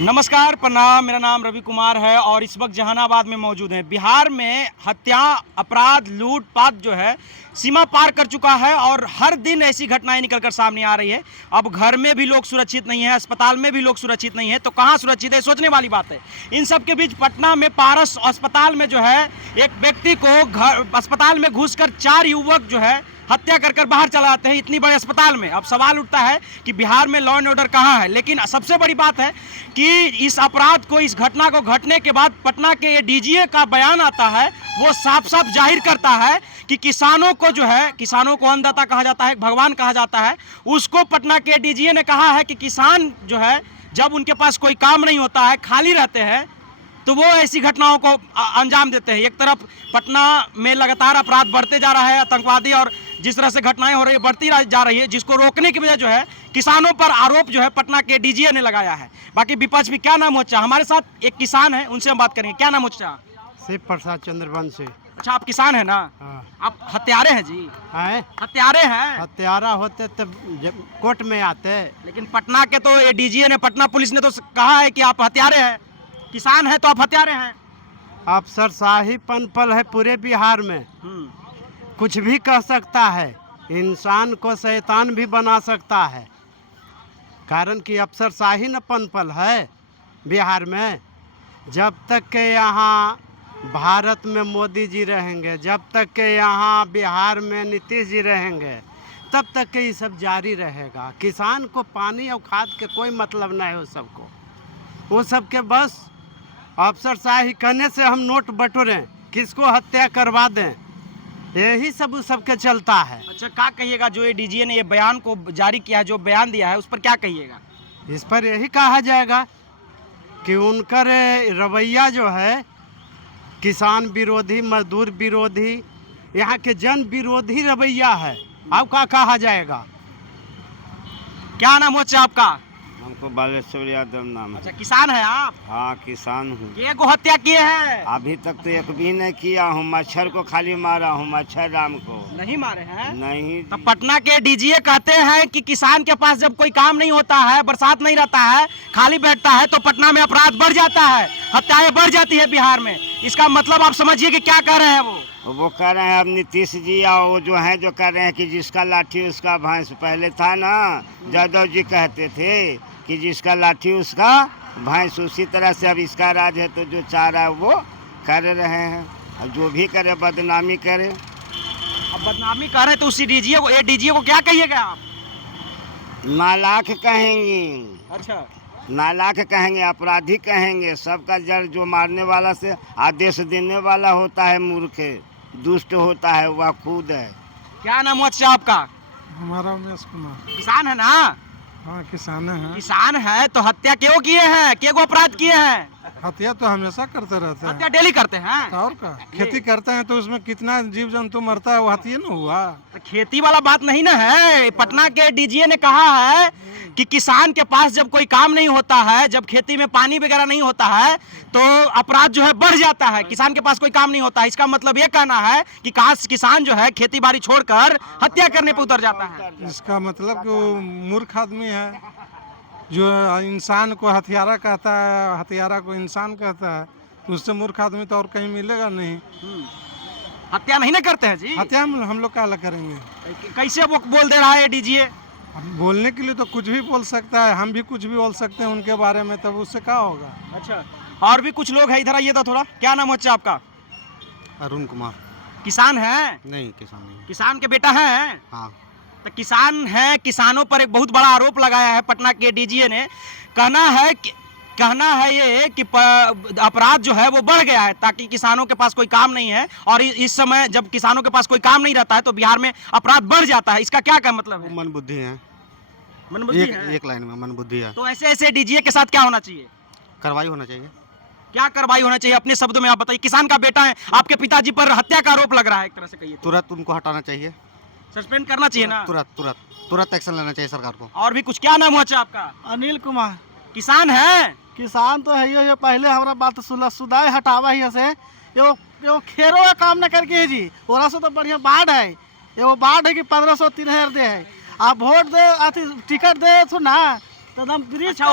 नमस्कार, प्रणाम। मेरा नाम रवि कुमार है और इस वक्त जहानाबाद में मौजूद हैं। बिहार में हत्या, अपराध, लूटपाट जो है सीमा पार कर चुका है और हर दिन ऐसी घटनाएं निकलकर सामने आ रही है। अब घर में भी लोग सुरक्षित नहीं है, अस्पताल में भी लोग सुरक्षित नहीं है, तो कहाँ सुरक्षित है, सोचने वाली बात है। इन सब के बीच पटना में पारस अस्पताल में जो है एक व्यक्ति को घर अस्पताल में घुसकर 4 युवक जो है हत्या कर बाहर चला आते हैं इतनी बड़े अस्पताल में। अब सवाल उठता है कि बिहार में लॉ एंड ऑर्डर कहाँ है। लेकिन सबसे बड़ी बात है कि इस अपराध को, इस घटना को घटने के बाद पटना के ये डीजीए का बयान आता है, वो साफ साफ जाहिर करता है कि किसानों को जो है, किसानों को अन्नदाता कहा जाता है, भगवान कहा जाता है, उसको पटना के डीजीए ने कहा है कि किसान जो है जब उनके पास कोई काम नहीं होता है, खाली रहते हैं, तो वो ऐसी घटनाओं को अंजाम देते हैं। एक तरफ पटना में लगातार अपराध बढ़ते जा रहा है, आतंकवादी और जिस तरह से घटनाएं हो रही है बढ़ती जा रही है, जिसको रोकने की वजह जो है किसानों पर आरोप जो है पटना के डीजीए ने लगाया है। बाकी विपक्ष भी, क्या नाम मोर्चा, हमारे साथ एक किसान है, उनसे हम बात करेंगे। क्या नाम मोर्चा? शिव प्रसाद चंद्रवंशी। अच्छा, आप किसान है ना? हाँ। आप हत्यारे हैं जी? हैं? हत्यारे हैं? हत्यारा होते तब कोर्ट में आते। लेकिन पटना के तो ये डीजीए ने, पटना पुलिस ने तो कहा है कि आप हत्यारे हैं। किसान है तो आप हत्यारे हैं। अफसरशाही पनपल है पूरे बिहार में। कुछ भी कह सकता है, इंसान को शैतान भी बना सकता है, कारण कि अफसरशाही न पनपल है बिहार में। जब तक के यहाँ भारत में मोदी जी रहेंगे, जब तक के यहाँ बिहार में नीतीश जी रहेंगे, तब तक के ये सब जारी रहेगा। किसान को पानी और खाद के कोई मतलब नहीं है। सबको वो सब के बस अफसरशाही करने से हम नोट बटोरें, किसको हत्या करवा दें, यही सब उस सब के चलता है। अच्छा, क्या कहिएगा जो ये डीजीए ने ये बयान को जारी किया है, जो बयान दिया है, उस पर क्या कहिएगा? इस पर यही कहा जाएगा कि उनका रवैया जो है किसान विरोधी, मजदूर विरोधी, यहाँ के जन विरोधी रवैया है। अब क्या कहा जाएगा? क्या नाम है आपका? हमको बालेश्वर यादव नाम है। अच्छा, किसान है आप? हाँ, किसान हूँ। ये को हत्या किए हैं? अभी तक तो एक भी नहीं किया हूँ, मच्छर को खाली मारा हूँ, मच्छर राम को। नहीं मारे हैं? नहीं। तो पटना के डीजीए कहते हैं कि किसान के पास जब कोई काम नहीं होता है, बरसात नहीं रहता है, खाली बैठता है, तो पटना में अपराध बढ़ जाता है, हत्याएं बढ़ जाती है बिहार में। इसका मतलब आप समझिए कि क्या कह रहे हैं वो कह रहे हैं अब नीतीश जी या वो जो हैं जो कह रहे हैं कि जिसका लाठी उसका भैंस। पहले था ना, यादव जी कहते थे कि जिसका लाठी उसका भैंस, उसी तरह से अब इसका राज है, तो जो चाह रहा है वो कर रहे हैं। और जो भी करे बदनामी करे। अब बदनामी कर रहे हैं तो उसी डीजीए को, ये डीजीए को क्या कहिएगा आप? नालायक कहेंगे। अच्छा, नालायक कहेंगे, अपराधी कहेंगे। सबका जड़ जो मारने वाला से आदेश देने वाला होता है मूर्ख, दुष्ट होता है, वह खुद है। क्या नाम है आपका? हमारा उमेश कुमार। किसान है ना? हाँ, किसान है। किसान है तो हत्या क्यों किए हैं, क्या अपराध किए हैं? हत्या तो हमेशा करते रहते हत्या डेली करते हैं। और का खेती करते हैं तो उसमें कितना जीव जंतु मरता है, वो हत्या न हुआ। तो खेती वाला बात नहीं ना है। पटना के डीजीए ने कहा है कि किसान के पास जब कोई काम नहीं होता है, जब खेती में पानी वगैरह नहीं होता है, तो अपराध जो है बढ़ जाता है। किसान के पास कोई काम नहीं होता है, इसका मतलब ये कहना है कि किसान जो है खेती बाड़ी छोड़कर हत्या करने पर उतर जाता है। इसका मतलब कि वो मूर्ख आदमी है, जो इंसान को हथियारा कहता है, हथियारा को इंसान कहता है, तो उससे मूर्ख आदमी तो और कहीं मिलेगा नहीं। हत्या नहीं ना करते हैं जी? हत्या हम लोग क्या करेंगे? कैसे वो बोल दे रहा है डीजीए? बोलने के लिए तो कुछ भी बोल सकता है, हम भी कुछ भी बोल सकते हैं उनके बारे में, तब उससे क्या होगा? अच्छा, और भी कुछ लोग हैं इधर, आइए तो थोड़ा। क्या नाम है आपका? अरुण कुमार। किसान है? नहीं, किसान नहीं। किसान के बेटा है? हाँ। तो किसान है, किसानों पर एक बहुत बड़ा आरोप लगाया है पटना के डीजीए ने। कहना है ये कि अपराध जो है वो बढ़ गया है, ताकि किसानों के पास कोई काम नहीं है, और इस समय जब किसानों के पास कोई काम नहीं रहता है तो बिहार में अपराध बढ़ जाता है। इसका क्या मतलब है? मन बुद्धि है। मन बुद्धि है? एक लाइन में मन बुद्धि है। तो ऐसे डीजीए के साथ क्या होना चाहिए? कार्रवाई होना चाहिए। क्या कार्रवाई होना चाहिए, अपने शब्दों में आप बताइए। किसान का बेटा है, आपके पिताजी पर हत्या का आरोप लग रहा है, एक तरह से कहिए। तुरंत उनको हटाना चाहिए, सस्पेंड करना चाहिए ना? तुरंत एक्शन लेना चाहिए सरकार को। और भी कुछ? क्या नाम है आपका? अनिल कुमार। किसान है? किसान तो है ये पहले हमारा बात सुधार हटावा ही से यो खेरों का काम न करके है जी। ओरा से तो बढ़िया बाढ़ है, ये वो बाढ़ है कि 1500 3000 दे है। आप वोट दे, अथी टिकट दे तो ना, तो एकदम ब्रिज अच्छा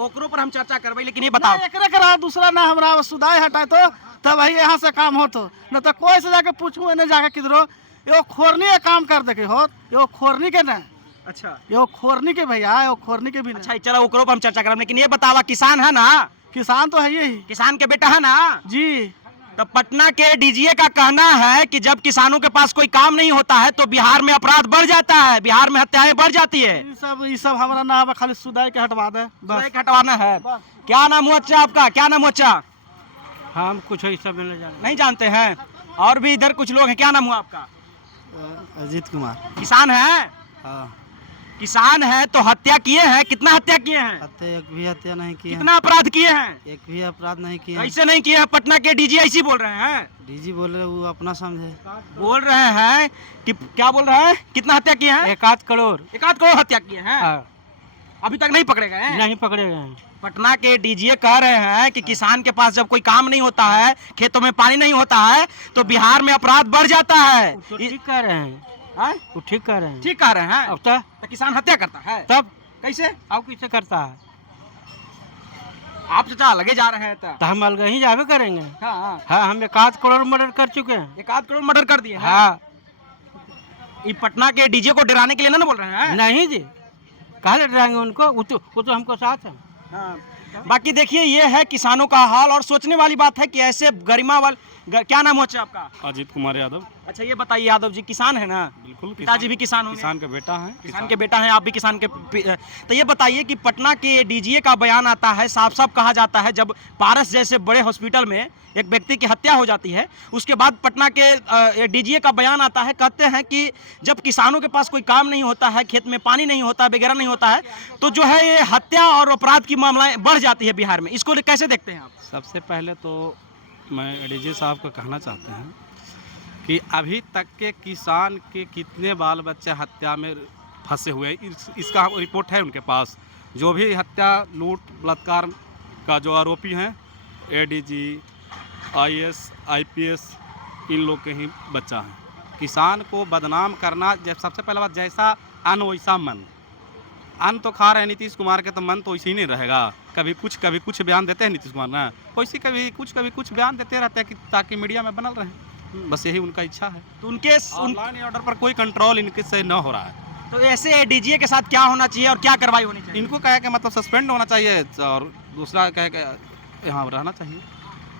ओकरो पर हम चर्चा करबै, लेकिन ये बताओ एकरे करा दूसरा ना हमरा सुधाई हटाए तो तब भाई यहाँ से काम हो तो न तो कोई से जाके पूछू नहीं जाके किधरो यो खोरनी के काम कर देखे हो यो खोरनी के ना अच्छा यो खोरनी के भैया यो खोरनी के भी अच्छा चलो ओकरो पर हम चर्चा करब, लेकिन ये बतावा किसान है ना, किसान तो है ही किसान के बेटा है ना जी। तो पटना के डीजीए का कहना है कि जब किसानों के पास कोई काम नहीं होता है तो बिहार में अपराध बढ़ जाता है, बिहार में हत्याएं बढ़ जाती है। ये सब हमारा ना है, खाली सुधाई के हटवा दे बस। एक हटवाना है। क्या नाम हुआ अच्छा आपका, क्या नाम हुआ अच्छा? हम कुछ ही सब नहीं जानते हैं। और भी इधर कुछ लोग हैं, क्या नाम हुआ आपका? अजीत कुमार। किसान है? हाँ किसान है तो हत्या किए हैं, कितना हत्या किए हैं? हत्या एक भी हत्या नहीं किए, कितना अपराध किए हैं? एक भी अपराध नहीं किए। कैसे नहीं किए हैं? पटना के डीजी ऐसी बोल रहे हैं, डीजी बोल रहे वो अपना समझे, बोल रहे हैं कि क्या बोल रहे हैं, कितना हत्या किए हैं? 1 करोड़। 1 करोड़ हत्या किए हैं। अभी तक नहीं पकड़े गए हैं? नहीं पकड़े गए हैं। पटना के डीजीए कह रहे हैं कि किसान के पास जब कोई काम नहीं होता है, खेतों में पानी नहीं होता है तो बिहार में अपराध बढ़ जाता है। तो ठीक कह रहे हैं, वो ठीक कह रहे हैं। ठीक कह रहे हैं। अब तो किसान हत्या करता है तब कैसे? अब कैसे करता है? आप चाचा लगे जा रहे हैं तो हम अलग ही जावे करेंगे। हाँ हाँ हम 1 करोड़ मर्डर कर चुके हैं। 1 करोड़ मर्डर कर दिए हैं। हाँ ये पटना के डीजे को डराने के लिए ना बोल रहे हैं? नहीं जी, कहाँ ले डराएंगे उनको, वो तो हमको साथ है। हाँ। बाकी देखिए ये है किसानों का हाल, और सोचने वाली बात है कि ऐसे गरिमा क्या नाम हो आपका? अजीत कुमार यादव। अच्छा ये बताइए यादव जी, किसान है ना? बिल्कुल। पिताजी भी किसान होंगे? किसान का बेटा है। किसान के बेटा हैं, आप भी किसान के तो ये बताइए कि पटना के डीजीए का बयान आता है, साफ साफ कहा जाता है जब पारस जैसे बड़े हॉस्पिटल में एक व्यक्ति की हत्या हो जाती है, उसके बाद पटना के डीजीए का बयान आता है, कहते हैं कि जब किसानों के पास कोई काम नहीं होता है, खेत में पानी नहीं होता है, वगैरह नहीं होता है, तो जो है ये हत्या और अपराध की मामलाएं बढ़ जाती है बिहार में। इसको कैसे देखते हैं आप? सबसे पहले तो मैं डीजे साहब को कहना चाहते हैं कि अभी तक के किसान के कितने बाल बच्चे हत्या में फंसे हुए हैं, इसका रिपोर्ट है उनके पास। जो भी हत्या, लूट, बलात्कार का जो आरोपी हैं, एडीजी, आईएएस, आईपीएस, इन लोग के ही बच्चा है। किसान को बदनाम करना, सबसे पहले बात, जैसा अन्न वैसा मन। अन्न तो खा रहे हैं नीतीश कुमार के, तो मन तो इसी नहीं रहेगा। कभी कुछ बयान देते हैं नीतीश कुमार ना, वैसे कभी कुछ बयान देते रहते हैं कि ताकि मीडिया में बनल रहे। बस यही उनका इच्छा है। तो उनके ऑनलाइन ऑर्डर पर कोई कंट्रोल इनके से न हो रहा है। तो ऐसे डीजीए के साथ क्या होना चाहिए और क्या कार्रवाई होनी चाहिए? इनको कहे कि मतलब सस्पेंड होना चाहिए, और दूसरा कहे कि यहाँ रहना चाहिए।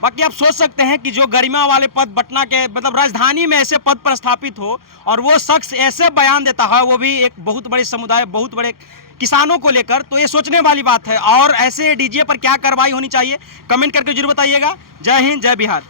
बाकी आप सोच सकते हैं कि जो गरिमा वाले पद पटना के मतलब राजधानी में ऐसे पद पर स्थापित हो और वो शख्स ऐसे बयान देता है, वो भी एक बहुत बड़े समुदाय, बहुत बड़े किसानों को लेकर, तो ये सोचने वाली बात है। और ऐसे डीजीए पर क्या कार्रवाई होनी चाहिए, कमेंट करके जरूर बताइएगा। जय हिंद, जय बिहार।